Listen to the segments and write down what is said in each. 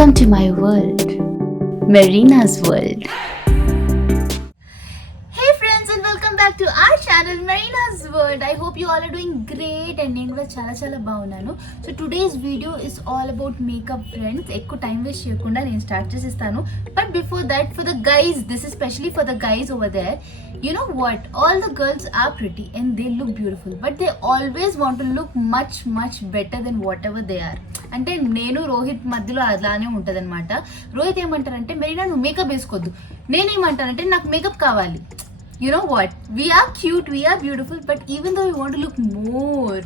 Welcome to my world, Marina's world. Hey friends and welcome back to our channel Marina's world. I hope you all are doing great and నేను కూడా చాలా బాగున్నాను. So today's video is all about makeup friends. ఎక్కువ time waste చేయకుండా నేను స్టార్ట్ చేసేస్తాను. But before that, for the guys, this is especially for the guys over there. You know what? All the girls are pretty and they look beautiful, but they always want to look much better than whatever they are. అంటే నేను రోహిత్ మధ్యలో అలానే ఉంటుంది అనమాట. రోహిత్ ఏమంటారంటే మెరీనా నువ్వు మేకప్ వేసుకోవద్దు, నేనేమంటానంటే నాకు మేకప్ కావాలి. You know what? We are cute, we are beautiful, but even though we want to look more.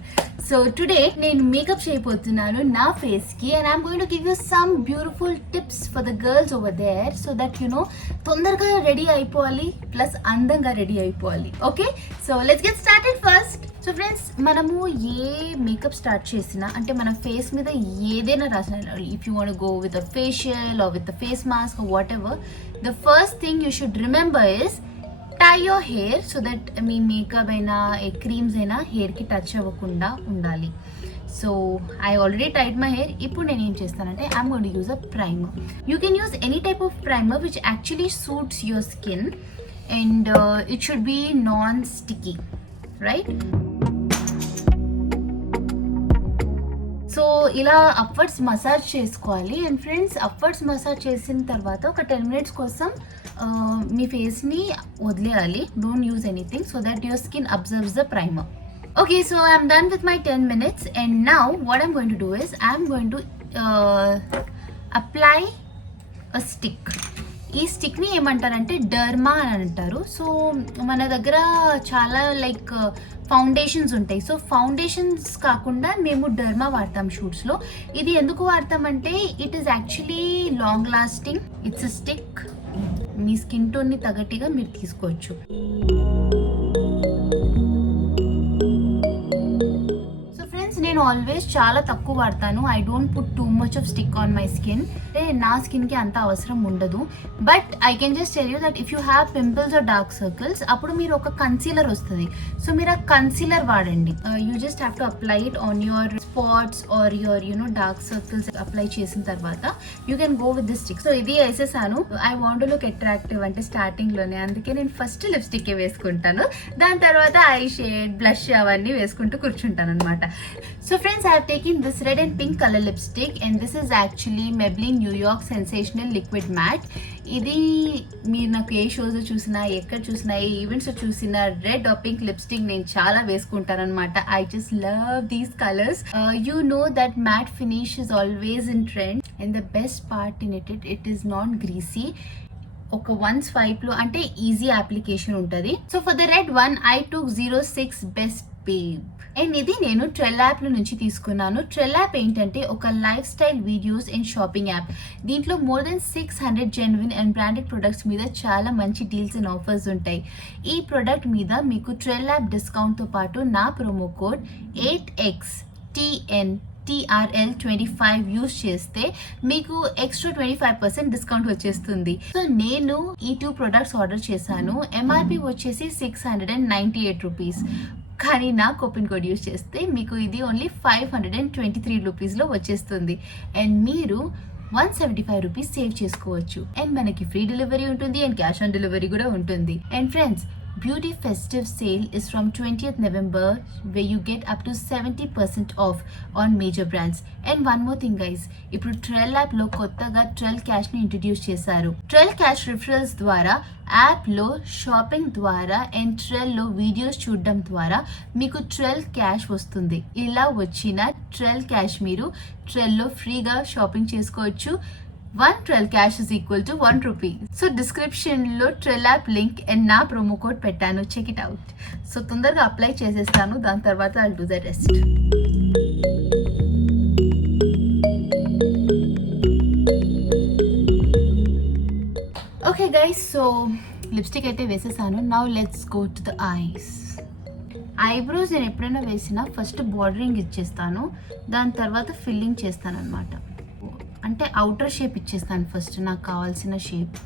So today నేను మేకప్ చేయబోతున్నాను నా ఫేస్ కి and I'm going to give you some beautiful tips for the girls over there so that you know తొందరగా రెడీ అయిపోవాలి ప్లస్ అందంగా రెడీ అయిపోవాలి. Okay, so let's get started first. So friends, మనము ఏ makeup start చేసినా అంటే మన ఫేస్ మీద ఏదైనా రాసిన, if you want go with a facial or with a face mask or whatever, the first thing you should remember is tie your hair so that మీ makeup అయినా creams అయినా హెయిర్కి టచ్ అవ్వకుండా ఉండాలి. So I already tied my hair. ఇప్పుడు నేను ఏం చేస్తానంటే I'm going to use a primer. You can use any type of primer which actually suits your skin and it should be non sticky, right? So ఇలా upwards massage చేసుకోవాలి. And friends, upwards massage చేసిన తర్వాత ఒక 10 minutes కోసం మీ ఫేస్ని వదిలేయాలి. Don't use anything so that your skin absorbs the primer. Okay, so I'm done with my 10 minutes and now what I'm going to do is I'm going to apply a stick. ఈ స్టిక్ని ఏమంటారంటే డర్మా అని అంటారు. సో మన దగ్గర చాలా like foundations ఉంటాయి. So foundations కాకుండా మేము డర్మా వాడతాం షూట్స్లో. ఇది ఎందుకు వాడతామంటే it is actually long lasting. It's a stick. మీ స్కిన్ టోన్ని తగ్గట్టుగా మీరు తీసుకోవచ్చు. నేను ఆల్వేస్ చాలా తక్కువ వాడతాను. I don't put too much of stick on my skin. అంటే నా స్కిన్కి అంత అవసరం ఉండదు. But I can just tell you that if you have pimples or dark circles, అప్పుడు మీరు ఒక కన్సీలర్ వస్తుంది. సో మీరు ఆ కన్సీలర్ వాడండి. You just have to apply it on your spots or your dark circles. Apply చేసిన తర్వాత you can go with this stick. So ఇది వేసేసాను. I want to look attractive అంటే స్టార్టింగ్లోనే, అందుకే నేను ఫస్ట్ లిప్స్టిక్ వేసుకుంటాను. దాని తర్వాత ఐ షేడ్, బ్లష్ అవన్నీ వేసుకుంటూ కూర్చుంటాను అనమాట. So friends, I have taken this red and pink color lipstick and this is actually Maybelline New York Sensational Liquid Matte. ఇది మీరు నాకు ఏ షోస్ చూసినా, ఎక్కడ చూసినా, ఏ ఈవెంట్స్ చూసినా రెడ్ ఆర్ పింక్ లిప్స్టిక్ నేను చాలా వేసుకుంటాను అనమాట. I just love these colours. You know that matte finish is always in trend and the best part in it is not greasy. ఒక 1 swipe లో అంటే ఈజీ అప్లికేషన్ ఉంటుంది. So for the red one I took 06 best babe. అండ్ ఇది నేను ట్రెల్ యాప్ నుంచి తీసుకున్నాను. Trell app ఏంటంటే ఒక lifestyle videos and shopping app. దీంట్లో more than 600 genuine and branded products మీద చాలా మంచి డీల్స్ అండ్ ఆఫర్స్ ఉంటాయి. ఈ ప్రొడక్ట్ మీద మీకు ట్రెల్ యాప్ డిస్కౌంట్తో పాటు నా ప్రోమో కోడ్ 8XTRL25 యూస్ చేస్తే మీకు ఎక్స్ట్రా 25% డిస్కౌంట్ వచ్చేస్తుంది. సో నేను ఈ 2 ప్రొడక్ట్స్ ఆర్డర్ చేశాను. ఎంఆర్పి వచ్చేసి 698 రూపీస్. కానీ నా కూపన్ కోడ్ యూస్ చేస్తే మీకు ఇది ఓన్లీ 523 రూపీస్లో వచ్చేస్తుంది. అండ్ మీరు 175 రూపీస్ సేవ్ చేసుకోవచ్చు. అండ్ మనకి ఫ్రీ డెలివరీ ఉంటుంది అండ్ క్యాష్ ఆన్ డెలివరీ కూడా ఉంటుంది. And friends, Beauty Festive Sale is from 20th November where you get up to 70% off on major brands. And one more thing guys, ఇప్పుడు ట్రెల్ యాప్ లో కొత్తగా ట్రెల్ క్యాష్ ని ఇంట్రడ్యూస్ చేశారు. ట్రెల్ క్యాష్ రిఫరల్స్ ద్వారా యాప్ లో షాపింగ్ ద్వారా అండ్ ట్రెల్ లో వీడియోస్ చూడడం ద్వారా మీకు ట్రెల్ క్యాష్ వస్తుంది. ఇలా వచ్చిన ట్రెల్ క్యాష్ మీరు ట్రెల్ లో ఫ్రీగా షాపింగ్ చేసుకోవచ్చు. 1 Trell cash is equal to 1 rupee. So డిస్క్రిప్షన్లో ట్రెల్ యాప్ లింక్ అండ్ నా ప్రోమో కోడ్ పెట్టాను, చెక్ ఇట్ అవుట్. సో తొందరగా అప్లై చేసేస్తాను, దాని తర్వాత I'll do the rest. Okay guys, so lipstick అయితే వేసేసాను. Now let's go to the ice. Eyebrows నేను ఎప్పుడైనా వేసినా ఫస్ట్ బార్డరింగ్ ఇచ్చేస్తాను, దాని తర్వాత ఫిల్లింగ్ చేస్తాను అనమాట. అంటే అవుటర్ షేప్ ఇచ్చేస్తాను ఫస్ట్, నాకు కావాల్సిన shape.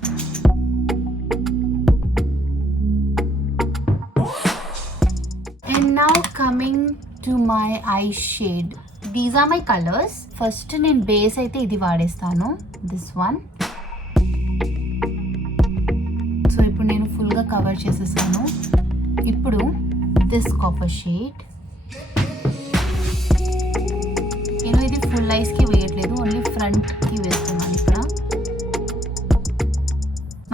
And now coming to my eye shade. These are my colours. First నేను బేస్ అయితే ఇది వాడేస్తాను. This one. సో ఇప్పుడు నేను ఫుల్గా కవర్ చేసేసాను. ఇప్పుడు దిస్ కాపర్ షేడ్, నేను ఇది ఫుల్ ఐస్కి వేయట్లేదు, ఓన్లీ ఫ్రంట్కి వేస్తున్నాను. ఇక్కడ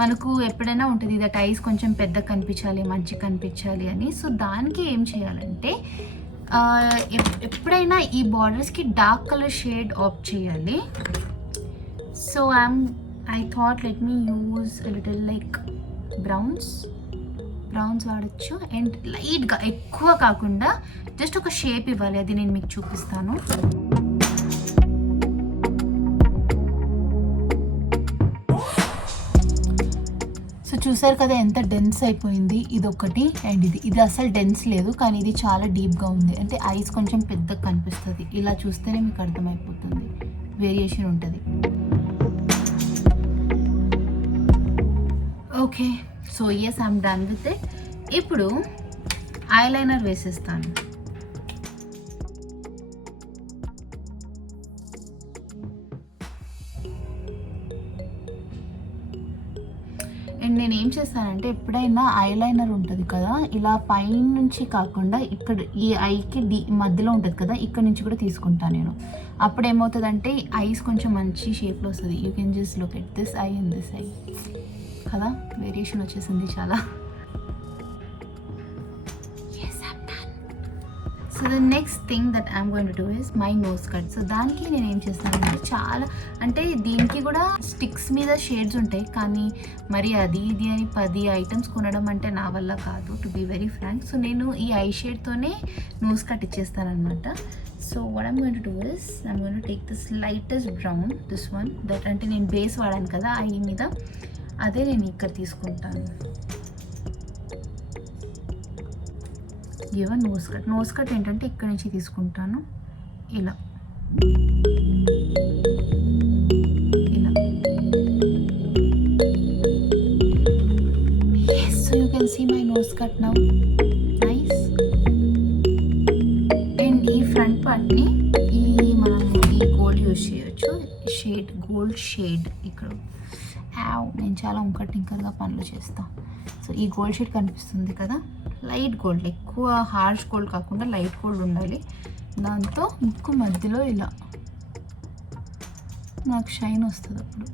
మనకు ఎప్పుడైనా ఉంటుంది దట్ ఐస్ కొంచెం పెద్ద కనిపించాలి, మంచిగా కనిపించాలి అని. సో దానికి ఏం చేయాలంటే ఎప్పుడైనా ఈ బార్డర్స్కి డార్క్ కలర్ షేడ్ ఆఫ్ చేయాలి. So I thought let me use little like browns వాడచ్చు. అండ్ లైట్గా, ఎక్కువ కాకుండా జస్ట్ ఒక షేప్ ఇవ్వాలి, అది నేను మీకు చూపిస్తాను. సో చూసారు కదా ఎంత డెన్స్ అయిపోయింది. ఇది ఒకటి, అండ్ ఇది అసలు డెన్స్ లేదు, కానీ ఇది చాలా డీప్గా ఉంది. అంటే ఐస్ కొంచెం పెద్దగా కనిపిస్తుంది. ఇలా చూస్తేనే మీకు అర్థమైపోతుంది, వేరియేషన్ ఉంటుంది. Okay, so yes I'm done with it. ఇప్పుడు ఐలైనర్ వేసేస్తాను. అండ్ నేను ఏం చేస్తానంటే ఎప్పుడైనా ఐలైనర్ ఉంటుంది కదా, ఇలా పైన నుంచి కాకుండా ఇక్కడ ఈ ఐకి మధ్యలో ఉంటుంది కదా, ఇక్కడ నుంచి కూడా తీసుకుంటాను నేను. అప్పుడు ఏమవుతుందంటే ఐస్ కొంచెం మంచి షేప్లో వస్తుంది. You can just look at this eye and this eye కదా, వేరియేషన్ వచ్చేసింది చాలా. So the next thing that I'm going to do is my nose cut. So దానికి నేను ఏం చేస్తానంటే చాలా, అంటే దీనికి కూడా స్టిక్స్ మీద షేడ్స్ ఉంటాయి, కానీ మరి అది ఇది అని 10 ఐటమ్స్ కొనడం అంటే నా వల్ల కాదు, to be very frank. So నేను ఈ ఐ షేడ్తోనే నోస్ కట్ ఇచ్చేస్తాను అనమాట. So what I'm going to do is I'm going to take this lightest brown, this one, that అంటే నేను బేస్ వాడాను కదా ఐ మీద, అదే నేను ఇక్కడ తీసుకుంటాను. గివ్ నోస్ కట్ ఏంటంటే ఇక్కడ నుంచి తీసుకుంటాను, ఇలా ఇలా. yes, so you can see my nose cut now, nice. And ఈ ఫ్రంట్ పార్ట్ని మనం ఈ గోల్డ్ యూజ్ చేయొచ్చు, షేడ్ గోల్డ్ షేడ్. ఇక్కడ నేను చాలా టింకర్గా పనులు చేస్తాను. సో ఈ గోల్డ్ షేడ్ కనిపిస్తుంది కదా, లైట్ గోల్డ్, ఎక్కువ హార్ష్ గోల్డ్ కాకుండా లైట్ గోల్డ్ ఉండాలి. దాంతో ముక్కు మధ్యలో ఇలా నాకు షైన్ వస్తుంది. అప్పుడు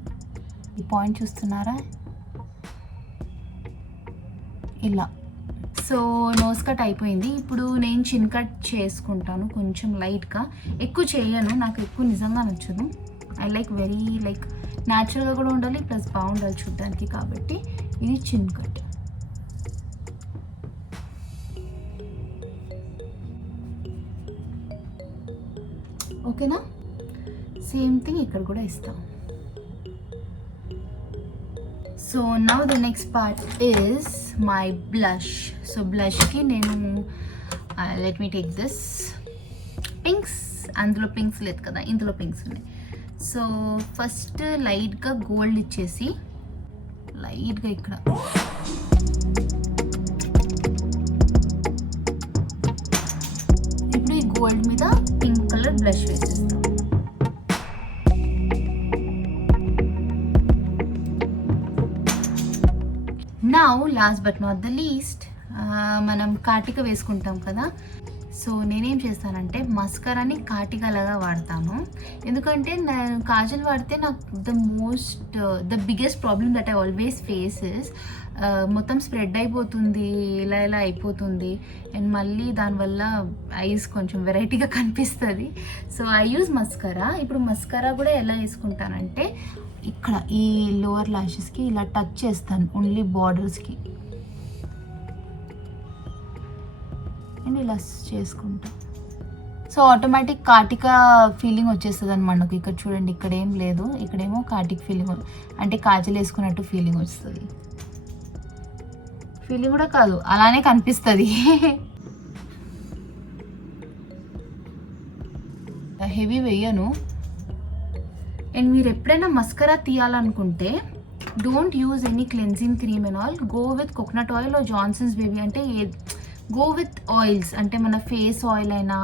ఈ పాయింట్ చూస్తున్నారా, ఇలా. సో నోస్ కట్ అయిపోయింది. ఇప్పుడు నేను చిన్ కట్ చేసుకుంటాను కొంచెం లైట్గా, ఎక్కువ చేయను, నాకు ఎక్కువ నిజంగా నచ్చదు. ఐ లైక్ వెరీ లైక్ న్యాచురల్గా కూడా ఉండాలి, ప్లస్ బాగుండాలి చూడడానికి, కాబట్టి ఇది చిన్ కట్. ఓకేనా, సేమ్ థింగ్ ఇక్కడ కూడా ఇస్తాం. So now the next part is my blush. So బ్లష్కి నేను let me take this pinks. అందులో పింక్స్ లేదు కదా, ఇందులో పింక్స్ ఉన్నాయి. సో ఫస్ట్ లైట్గా గోల్డ్ ఇచ్చేసి, లైట్గా ఇక్కడ ఇప్పుడు ఈ గోల్డ్ మీద పింక్ కలర్ బ్లష్ వేసేస్తాం. Now last but not the least, మనం కాటిక వేసుకుంటాం కదా. సో నేనేం చేస్తానంటే మస్కరాని కాటికలాగా వాడతాను. ఎందుకంటే నేను కాజల్ వాడితే నాకు the biggest problem that I always face is మొత్తం స్ప్రెడ్ అయిపోతుంది, ఇలా అయిపోతుంది. అండ్ మళ్ళీ దానివల్ల ఐస్ కొంచెం వెరైటీగా కనిపిస్తుంది. So I use mascara. ఇప్పుడు మస్కరా కూడా ఎలా వేసుకుంటానంటే ఇక్కడ ఈ లోవర్ లాషెస్కి ఇలా టచ్ చేస్తాను, ఓన్లీ బార్డర్స్కి, అండ్ ఇలా చేసుకుంటా. సో ఆటోమేటిక్ కాటిక ఫీలింగ్ వచ్చేస్తుంది అనమాట నాకు. ఇక్కడ చూడండి, ఇక్కడ ఏం లేదు, ఇక్కడేమో కాటిక్ ఫీలింగ్, అంటే కాజల్ వేసుకున్నట్టు ఫీలింగ్ వస్తుంది. ఫీలింగ్ కూడా కాదు, అలానే కనిపిస్తుంది. హెవీ వేయను. అండ్ మీరు ఎప్పుడైనా మస్కరా తీయాలనుకుంటే don't use any cleansing cream and all, go with coconut oil or Johnson's baby. అంటే గో విత్ ఆయిల్స్, అంటే మన ఫేస్ ఆయిల్ అయినా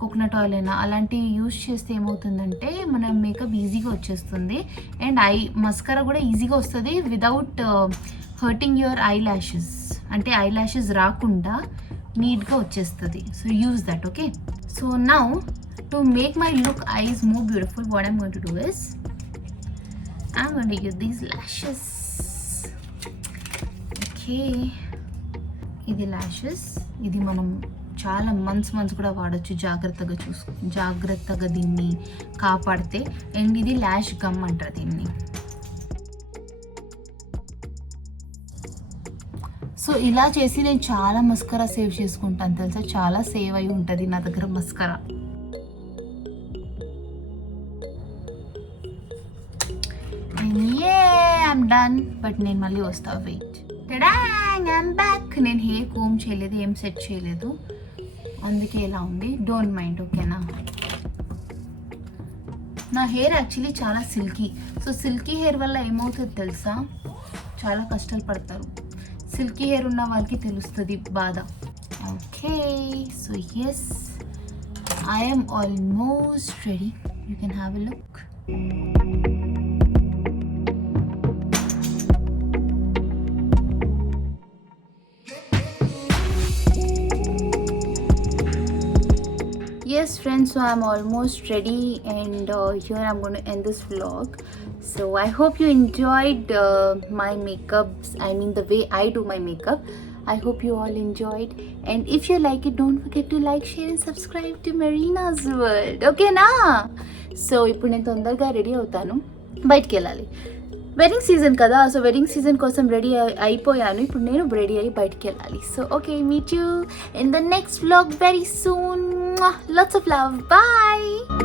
కోకోనట్ ఆయిల్ అయినా అలాంటివి యూస్ చేస్తే ఏమవుతుందంటే మన మేకప్ ఈజీగా వచ్చేస్తుంది. అండ్ మస్కరా కూడా ఈజీగా వస్తుంది without hurting your I lashes. అంటే ఐ ల్యాషెస్ రాకుండా నీట్గా వచ్చేస్తుంది. So use that. Okay, so now to make my look eyes more beautiful, what I'm going to do is I'm going to use these lashes. Okay, ఇది ల్యాషెస్. ఇది మనం చాలా మంత్స్ కూడా వాడచ్చు, జాగ్రత్తగా దీన్ని కాపాడితే. అండ్ ఇది ల్యాష్ గమ్ అంటారు దీన్ని. సో ఇలా చేసి నేను చాలా మస్కరా సేవ్ చేసుకుంటాను తెలుసా, చాలా సేవ్ అయి ఉంటుంది నా దగ్గర మస్కరా. ఐమ్ డన్, బట్ నేను మళ్ళీ వస్తా, వెయిట్. I'm back. నేను హెయిర్ కోమ్ చేయలేదు, ఏం సెట్ చేయలేదు, అందుకే ఇలా ఉంది, డోంట్ మైండ్. ఓకేనా, నా హెయిర్ యాక్చువల్లీ చాలా సిల్కీ. సో సిల్కీ హెయిర్ వల్ల ఏమవుతుంది తెలుసా, చాలా కష్టాలు పడతారు. సిల్కీ హెయిర్ ఉన్న వాళ్ళకి తెలుస్తుంది బాధ. Okay, so yes, I am almost ready. You can have a look. Yes friends, so I'm almost ready, and here I'm going to end this vlog. So I hope you enjoyed my makeups, I mean the way I do my makeup. I hope you all enjoyed, and if you like it, don't forget to like, share and subscribe to Marina's World. Okay na? So ఇప్పుడు నేను తొందరగా రెడీ అవుతాను, బయటికి వెళ్ళాలి. Wedding season కదా, so wedding season కోసం రెడీ అయిపోయాను. ఇప్పుడు నేను రెడీ అయ్యి బయటికి వెళ్ళాలి. So okay, meet you in the next vlog very soon. Lots of love. Bye.